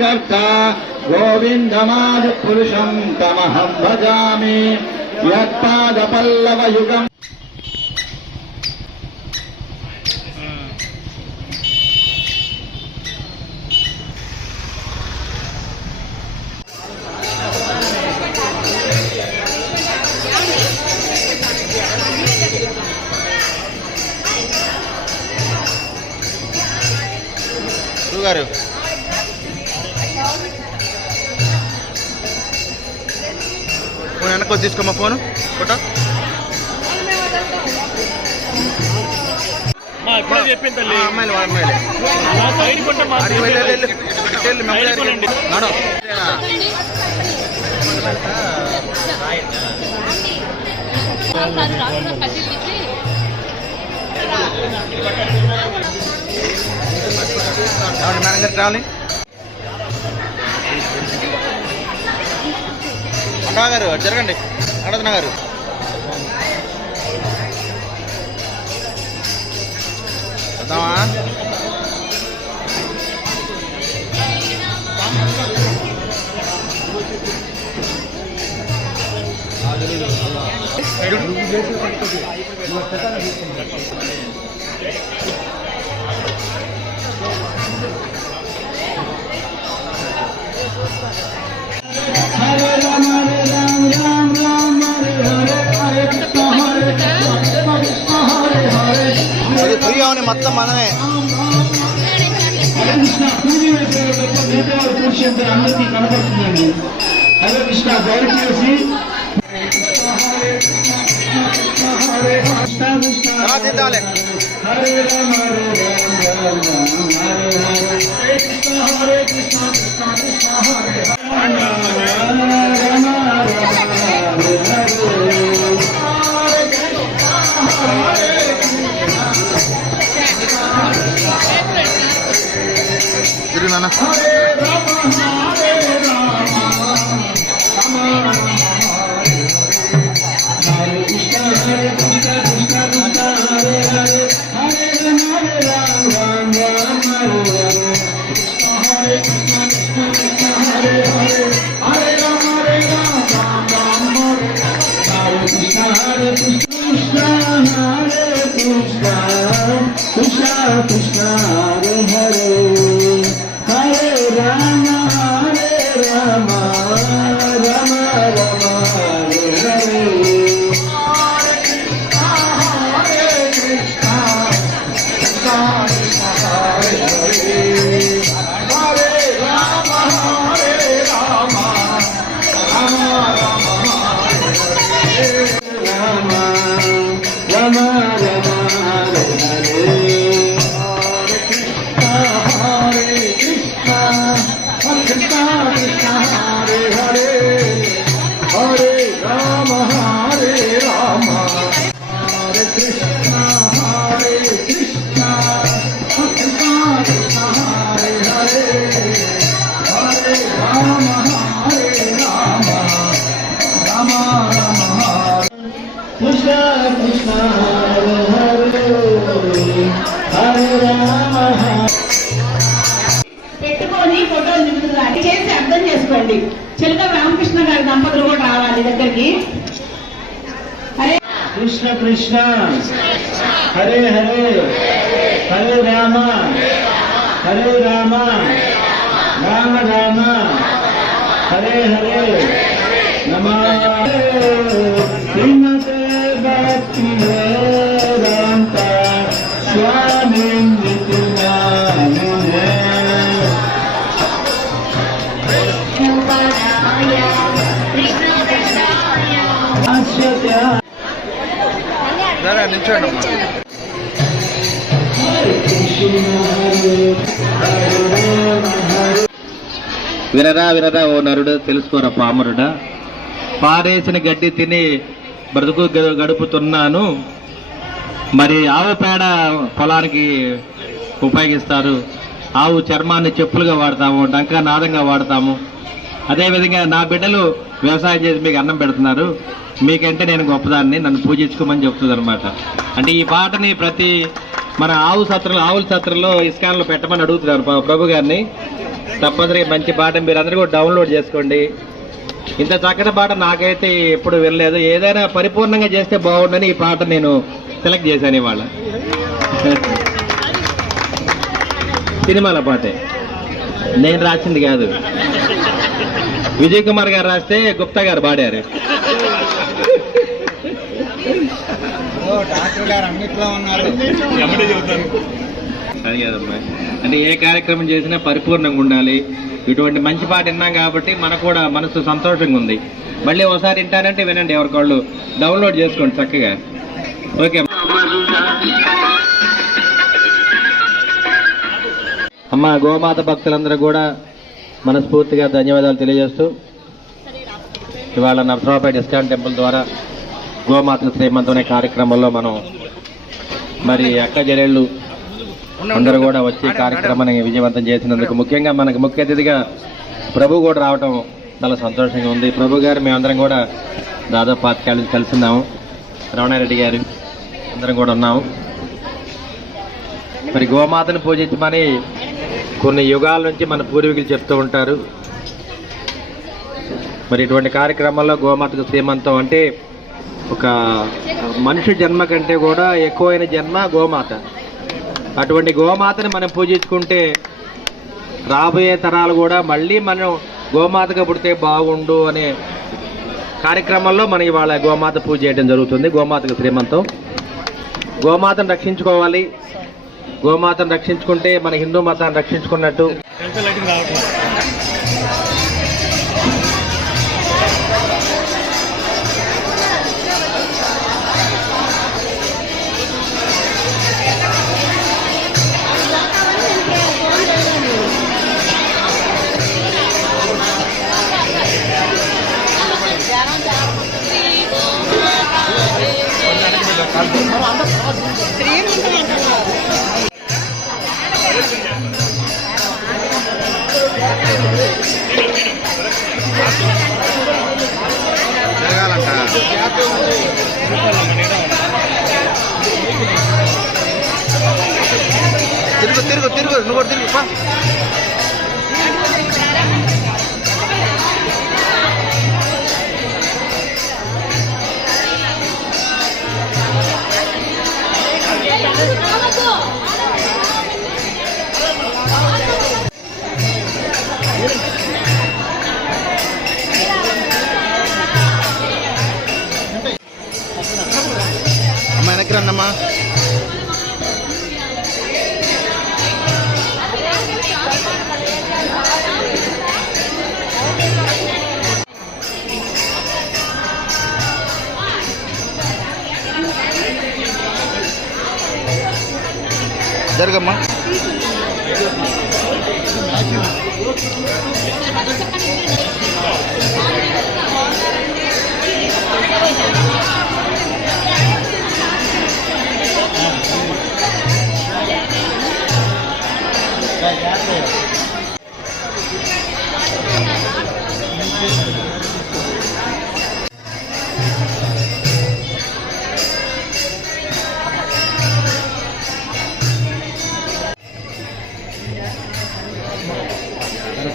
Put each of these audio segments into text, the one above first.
कर्ता गोविन्दमादिपुरुषं तमहं भजामि यत्पादपल्लवयुगम् గారు ఫోన్ వెనక్కి తీసుకోమా ఫోను ఫోటో చెప్పింది అమ్మాయిలు మేడం గారు ట్రావెలింగ్ అన్నా గారు జరగండి అడుగుతున్నా గారు వద్దామా ఫ్రీ అవని మొత్తం మనమే కనపడుతుందండి. హరే కృష్ణ దయచేసి తీద్దాంలే హరే రామ హరే కృష్ణ కృష్ణ కృష్ణ హరే తిరుగు నాన్న పెట్టుకొని ఫోటోలు దిగుతుంది చేసి అర్థం చేసుకోండి. చిలక రామకృష్ణ గారి దంపతులు కూడా రావాలి దగ్గరికి. హరే కృష్ణ కృష్ణ హరే హరే హరే రామ హరే రామ రామ రామ హరే హరే నమః శ్రీమతే భక్తి వేదాంత స్వామి నిల్చోండి వినరా వినరా ఓ నరుడు, తెలుసుకోరా పామరుడా, పారేసిన గడ్డి తిని బ్రతుకు గడుపుతున్నాను. మరి ఆవు పేడ పొలానికి ఉపయోగిస్తారు, ఆవు చర్మాన్ని చెప్పులుగా వాడతాము, డంకా నాదంగా వాడతాము. అదేవిధంగా నా బిడ్డలు వ్యవసాయం చేసి మీకు అన్నం పెడుతున్నారు, మీకంటే నేను గొప్పదాన్ని, నన్ను పూజించుకోమని చెప్తుంది అనమాట. అంటే ఈ పాటని ప్రతి మన ఆవుల సత్రంలో ఇస్కాన్లో పెట్టమని అడుగుతున్నారు ప్రభు గారిని. తప్పనిసరిగా మంచి పాట మీరు అందరూ కూడా డౌన్లోడ్ చేసుకోండి. ఇంత చక్కటి పాట నాకైతే ఎప్పుడు వినలేదు. ఏదైనా పరిపూర్ణంగా చేస్తే బాగుండని ఈ పాట నేను సెలెక్ట్ చేశాను ఇవాళ. సినిమాల పాటే, నేను రాసింది కాదు. విజయ్ కుమార్ గారు రాస్తే గుప్తా గారు పాడారు. అది కాదమ్మా, అంటే ఏ కార్యక్రమం చేసినా పరిపూర్ణంగా ఉండాలి. ఇటువంటి మంచి పాట విన్నాం కాబట్టి మనకు కూడా మనసు సంతోషంగా ఉంది. మళ్ళీ ఒకసారి వింటానంటే వినండి, ఎవరికాళ్ళు డౌన్లోడ్ చేసుకోండి చక్కగా. ఓకే అమ్మ, గోమాత భక్తులందరూ కూడా మనస్ఫూర్తిగా ధన్యవాదాలు తెలియజేస్తూ ఇవాళ నరసరావుపేట ఇస్కాన్ టెంపుల్ ద్వారా గోమాతకు శ్రీమంతం అనే కార్యక్రమంలో మనం మరి అక్క చెల్లెళ్ళు అందరూ కూడా వచ్చి కార్యక్రమాన్ని విజయవంతం చేసినందుకు ముఖ్యంగా మనకు ముఖ్య అతిథిగా ప్రభు కూడా రావటం చాలా సంతోషంగా ఉంది. ప్రభు గారు మేమందరం కూడా దాదాపు 25 ఏళ్ళ నుంచి కలిసి ఉన్నాము. రమణారెడ్డి గారు అందరం కూడా ఉన్నాము. మరి గోమాతను పూజించమని కొన్ని యుగాల నుంచి మన పూర్వీకులు చెప్తూ ఉంటారు. మరి ఇటువంటి కార్యక్రమాల్లో గోమాతకు శ్రీమంతం అంటే ఒక మనిషి జన్మ కంటే కూడా ఎక్కువైన జన్మ గోమాత. అటువంటి గోమాతని మనం పూజించుకుంటే రాబోయే తరాలు కూడా మళ్ళీ మనం గోమాతగా పుడితే బాగుండు అనే కార్యక్రమంలో మనం ఇవాళ గోమాత పూజ చేయడం జరుగుతుంది. గోమాతకు శ్రీమంతం. గోమాతను రక్షించుకోవాలి. గోమాతను రక్షించుకుంటే మన హిందూ మతాన్ని రక్షించుకున్నట్టు. తిరుగు తిరుగు తిరుగు, నువ్వు కూడా తిరుగు. అమ్మ వెనక్కి రండమ్మా. జరగమ్మా.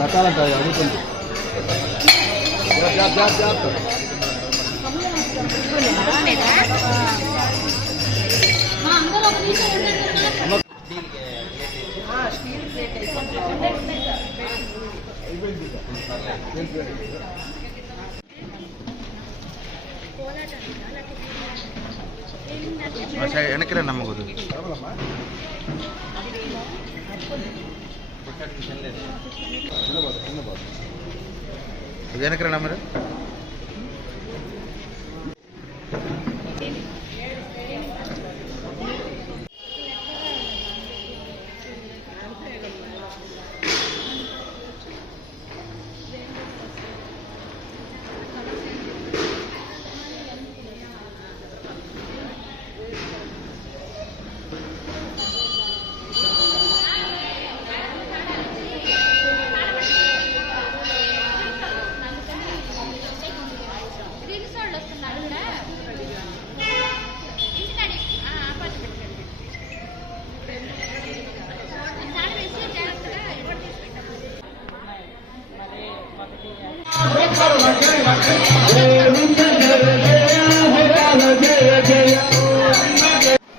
కట్టాలంట అడుగుతుంది. వెనక్కి రండి అమ్మ కొద్దిగా. వెనక్కి రండి అమ్మ.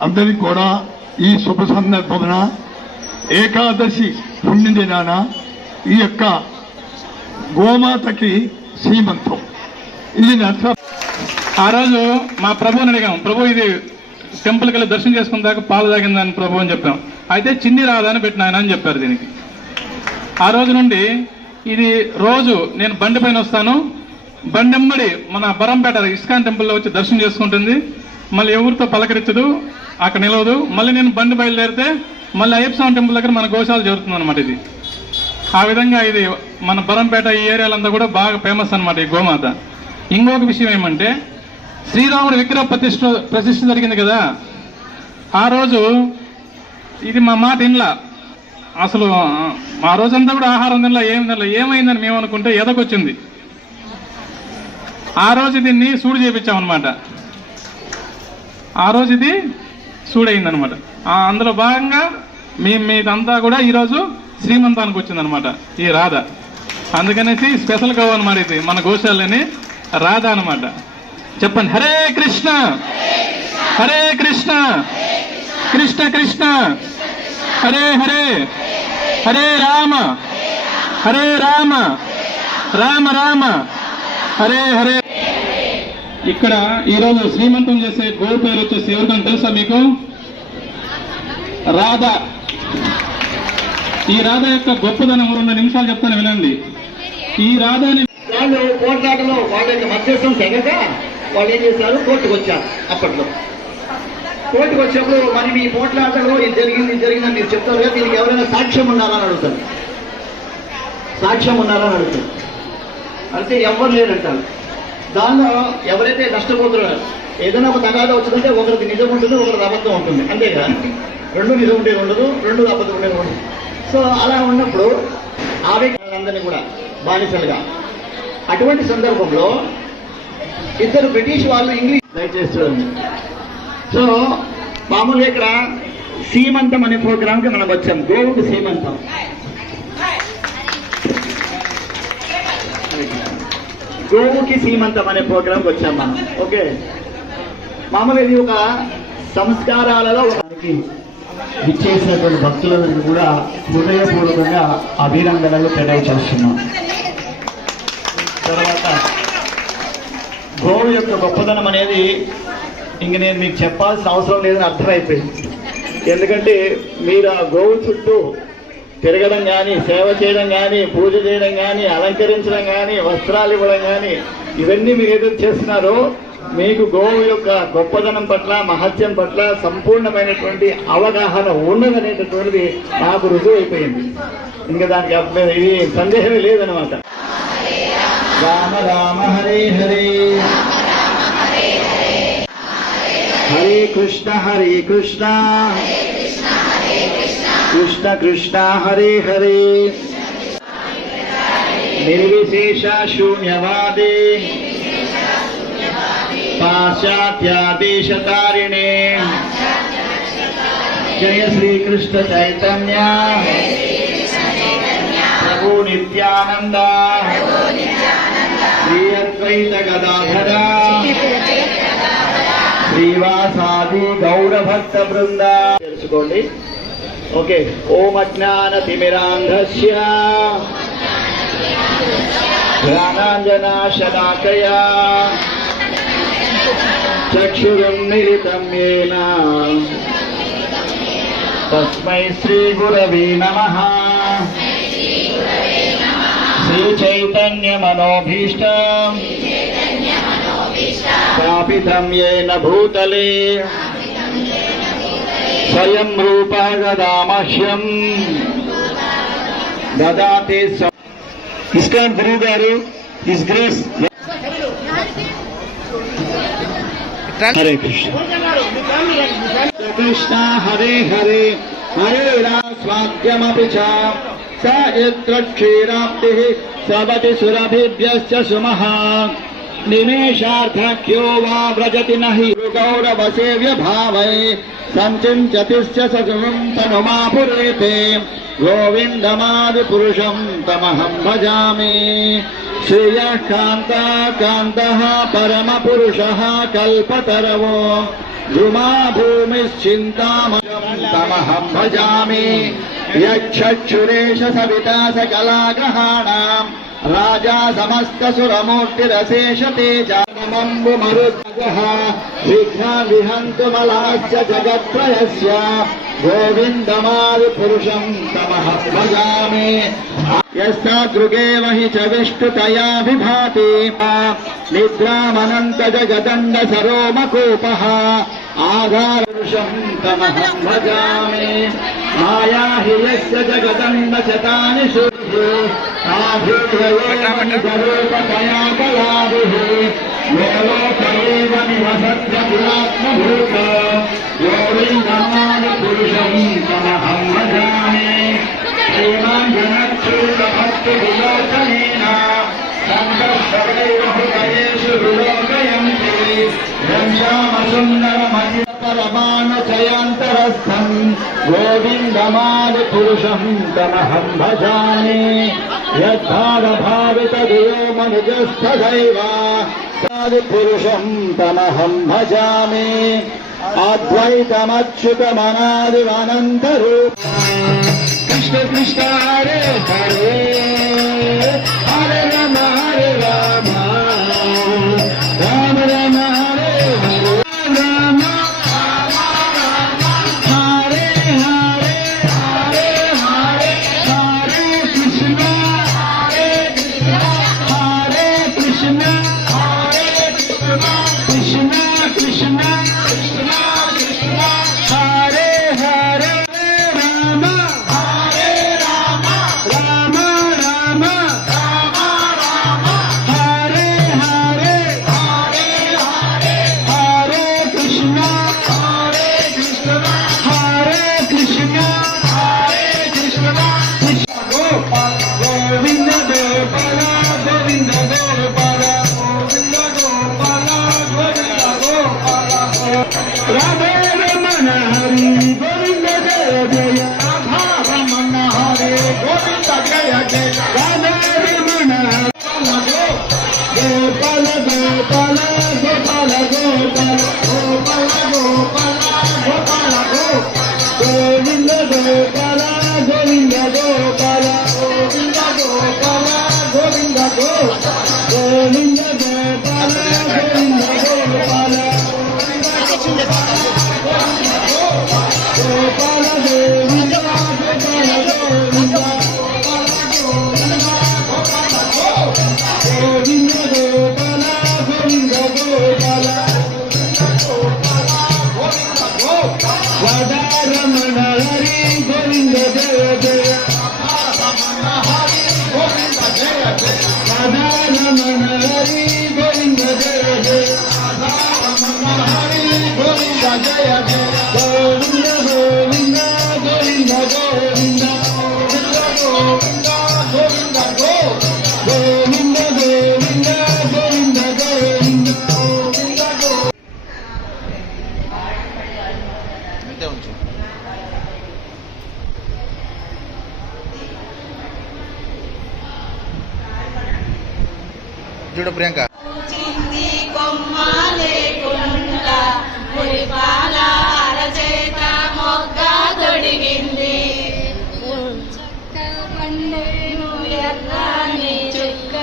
అందరికీ కూడా ఈ శుభ సందర్భమున ఏకాదశి పుణ్యదినాన ఈ యొక్క గోమాతకి శ్రీమంతం ఇది నచ్చ. ఆ రోజు మా ప్రభువుని అడిగాం, ప్రభు ఇది టెంపుల్కి వెళ్ళి దర్శనం చేసుకున్న దాకా పాలు తాగిందని ప్రభు అని చెప్పాం. అయితే చిన్ని రాదని పెట్టిన ఆయన అని చెప్పారు దీనికి. ఆ రోజు నుండి ఇది రోజు నేను బండి పైన వస్తాను, బండెమ్మడి మన బరంపేట ఇస్కాన్ టెంపుల్లో వచ్చి దర్శనం చేసుకుంటుంది, మళ్ళీ ఎవరితో పలకరించదు, అక్కడ నిలవదు. మళ్ళీ నేను బండి బయలుదేరితే మళ్ళీ అయ్యప్ప స్వామి టెంపుల్ దగ్గర మన గోశాల జరుగుతుంది అనమాట. ఇది ఆ విధంగా ఇది మన బరంపేట ఈ ఏరియాలంతా కూడా బాగా ఫేమస్ అనమాట ఈ గోమాత. ఇంకొక విషయం ఏమంటే శ్రీరాముడి విగ్రహ ప్రతిష్ఠ జరిగింది కదా, ఆ రోజు ఇది మా మాట ఇండ్లా, అసలు ఆ రోజంతా కూడా ఆహారం తినలా, ఏం తినలా. ఏమైందని మేము అనుకుంటే ఎదకొచ్చింది. ఆ రోజు దీన్ని సూడు చేయించామన్నమాట. ఆ రోజు ఇది సూడయిందనమాట. అందులో భాగంగా మీదంతా కూడా ఈరోజు శ్రీమంతానికి వచ్చిందనమాట ఈ రాధ. అందుకనేసి స్పెషల్ గౌ అనమాట ఇది మన గోశాలని రాధ అనమాట. చెప్పండి, హరే కృష్ణ హరే కృష్ణ కృష్ణ కృష్ణ హరే హరే హరే రామ హరే రామ రామ రామ హరే హరే. ఇక్కడ ఈరోజు శ్రీమంతం చేసే గో పేరు వచ్చేసి ఎవరికైనా తెలుసా మీకు? రాధ. ఈ రాధ యొక్క గొప్పదనం 2 నిమిషాలు చెప్తాను వినండి. ఈ రాధని వాళ్ళు కోర్టులో వాళ్ళ యొక్క మధ్యస్థం తెగక వాళ్ళు ఏం చేశారు, కోర్టుకు వచ్చారు. అప్పట్లో కోర్టుకు వచ్చినప్పుడు మరి మీ పోట్లాటలో ఇది జరిగిందని మీరు చెప్తారు కదా, దీనికి ఎవరైనా సాక్ష్యం ఉన్నారని అడుగుతారు. సాక్ష్యం ఉన్నారని అడుగుతారు. అంటే ఎవరు లేరంటారు. దానిలో ఎవరైతే నష్టపోతున్నారో ఏదైనా ఒక తగాదా వచ్చిందంటే ఒకరికి నిజం ఉంటుంది, ఒకరికి అబద్ధం ఉంటుంది. అంతేగా, 2 నిజం ఉండేది ఉండదు, 2 అబద్ధం ఉండేది ఉండదు. సో అలా ఉన్నప్పుడు ఆ వ్యక్తులందరినీ కూడా బానిసలుగా, అటువంటి సందర్భంలో 2 బ్రిటిష్ వాళ్ళు ఇంగ్లీష్ దయచేసి చూడండి. సో మామూలుగా ఇక్కడ సీమంతం అనే ప్రోగ్రామ్కి మనం వచ్చాం. గోవుకి సీమంతం. గోవుకి సీమంతం అనే ప్రోగ్రామ్కి వచ్చాం మనం. ఓకే, మామూలుగా ఇది ఒక సంస్కారాలలో ఒకరికి ఇచ్చేసినటువంటి భక్తులందరికీ కూడా హృదయపూర్వకంగా అభినందనలు తెలియజేస్తున్నాం. తర్వాత గోవు యొక్క గొప్పదనం అనేది ఇంక నేను మీకు చెప్పాల్సిన అవసరం లేదని అర్థమైపోయింది. ఎందుకంటే మీరు ఆ గోవు చుట్టూ తిరగడం కానీ, సేవ చేయడం కానీ, పూజ చేయడం కానీ, అలంకరించడం కానీ, వస్త్రాలు ఇవ్వడం కానీ, ఇవన్నీ మీరు ఏదైతే చేస్తున్నారో మీకు గోవు యొక్క గొప్పదనం పట్ల, మహత్యం పట్ల సంపూర్ణమైనటువంటి అవగాహన ఉన్నదనేటటువంటిది నాకు రుజువు అయిపోయింది. ఇంకా దానికి ఇది సందేహమే లేదనమాట. రామ రామ హరే హరే హరే కృష్ణ కృష్ణ కృష్ణ హరే హరే నిర్విశేష శూన్యవాదే పాశ్చాత్యాదేశతారిణే జయ శ్రీకృష్ణ చైతన్య ప్రభు నిత్యానంద శ్రీ అద్వైత గదాధర శ్రీవాసాది గౌరభక్త బృంద. తెలుసుకోండి. ఓకే. ఓం అజ్ఞాన తిమిరాంధస్య జ్ఞానాంజనాశలాకయా చక్షురున్మిలితం యేన తస్మై శ్రీ గురవే నమః. శ్రీ చైతన్య మనోభీష్టం స్థాపితం యేన భూతలే స్వయం రూప గదామహ్యం దదాతి. ఇస్కాన్ గురువు గారు హిస్ గ్రేస్. హరే కృష్ణ కృష్ణ హరే హరే హరే రాస్వాద్యమపి చ స యత్ర క్షీరాప్తిః సవతి సురభిభ్యశ్చ సుమః నిమేషార్థక్యో వా వ్రజతి నహి గౌరవసేవ్య భావై సంచించతిశ్చ సగుణం తనుమాపురేతే గోవిందమాది పురుషం తమహం భజామి. श्रियः कान्ता कान्तः परमपुरुषः कल्पतरवो द्रुमा भूमिश्चिन्तामहं तमहं भजामि यक्षुरेश सविता सकलाग्रहाणां राजा समस्तसुरमूर्तिरशेष तेजामम्बुमरुद्गः विघ्नान् विहन्तु मलमस्य जगत्त्रयस्य गोविन्दमादिपुरुषं तमहं भजामि यस्तादृगेव हि च विष्णुतया विभाति निद्रामनन्तजगदण्ड सरोमकूपः आधारपुरुषं तमहं भजामि माया हि यस्य जगदण्ड शतानि शुभूपतया कलाभिः लोकमेव निवसत्यपुरात्मभूत गोविन्दमादिपुरुषं तमहं भजामि श्रीमाञ्जनच्छूलभक्तिविलोचनेन सन्तर्षदैर्हृदयेषु विलोकयन्ति परमाणुचयन्तरस्थम् गोविन्दमादिपुरुषं तमहं भजामि यद्भावभावितधियो मनुजस्तदैव आदिपुरुषं तमहं भजामि अद्वैतमच्युतमनादिमनन्तरूप कृष्ण कृष्ण हरे हरे हरे राम राम राम हरे हरे राम हरे हरे हरे हरे हरे कृष्ण कृष्ण कृष्ण कृष्ण हरे हरे राम राम राम हरे हरे हरे कृष्ण कृष्ण गोपाल गोविंद गोपाल गोविंद गोपाल गोविंद गोपाल गोविंद गोपाल राधे रमण हरि गोविंद जय जय राधा रमण हरे गोविंद जय जय राधे रमण गोपाल गोपाल गोपाल गोपाल गोपाल गोपाल गोपाल गोविंद गोपाल गोविंद गोपाल गोविंद गोपाल गोविंद गोविंद गोपाल गोविंद गोपाल गोपाल गोविंद गोविंद गोपाल गोविंद गोपाल राधा रमण हरि गोविंद जय जय राधा रमण हरि गोविंद जय जय गोविंद जय जय गोविंद गोविंद गोविंद गोविंद गोविंद गोविंद गोविंद गोविंद गोविंद गोविंद అంతే ఉంచు. చూడు ప్రియాంక చింది కొమ్మ లేకుండా మురిపాల అరచేత మొగ్గ తొడిగింది చక్క పండేను ఎర్రాని చుక్క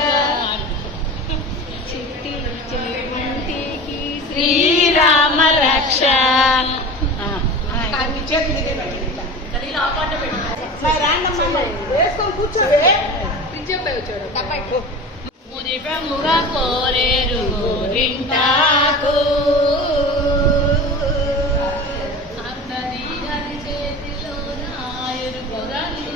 చిట్టి చెవంటికి శ్రీరామ రక్ష మురిపముగా కోరేరు గోరింటాకు అందరి గారి చేతిలో నాయరు పొరలు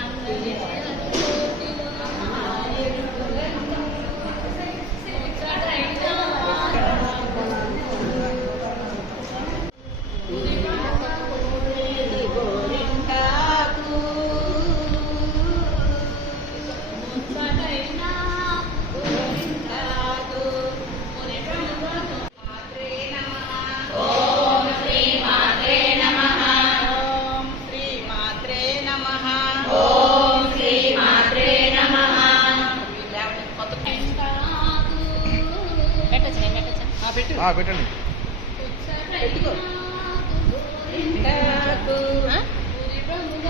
అందరి చేతిలో నాయరు పొరలు ఎక్కడైనా మురిపముగా కోరేరు గోరింటాకు ముచ్చటైనా గోరింటాకు మురిప పెట్టండి.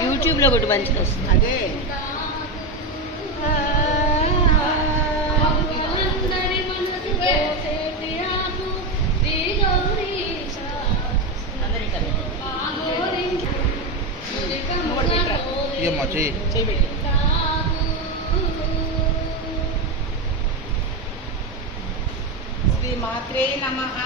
యూట్యూబ్ లో ఒకటి మంచిది వస్తుంది. అదే ఇయ్యమ్మా చెయ్యి. చేయబెట్టి శ్రీ మాత్రే నమః.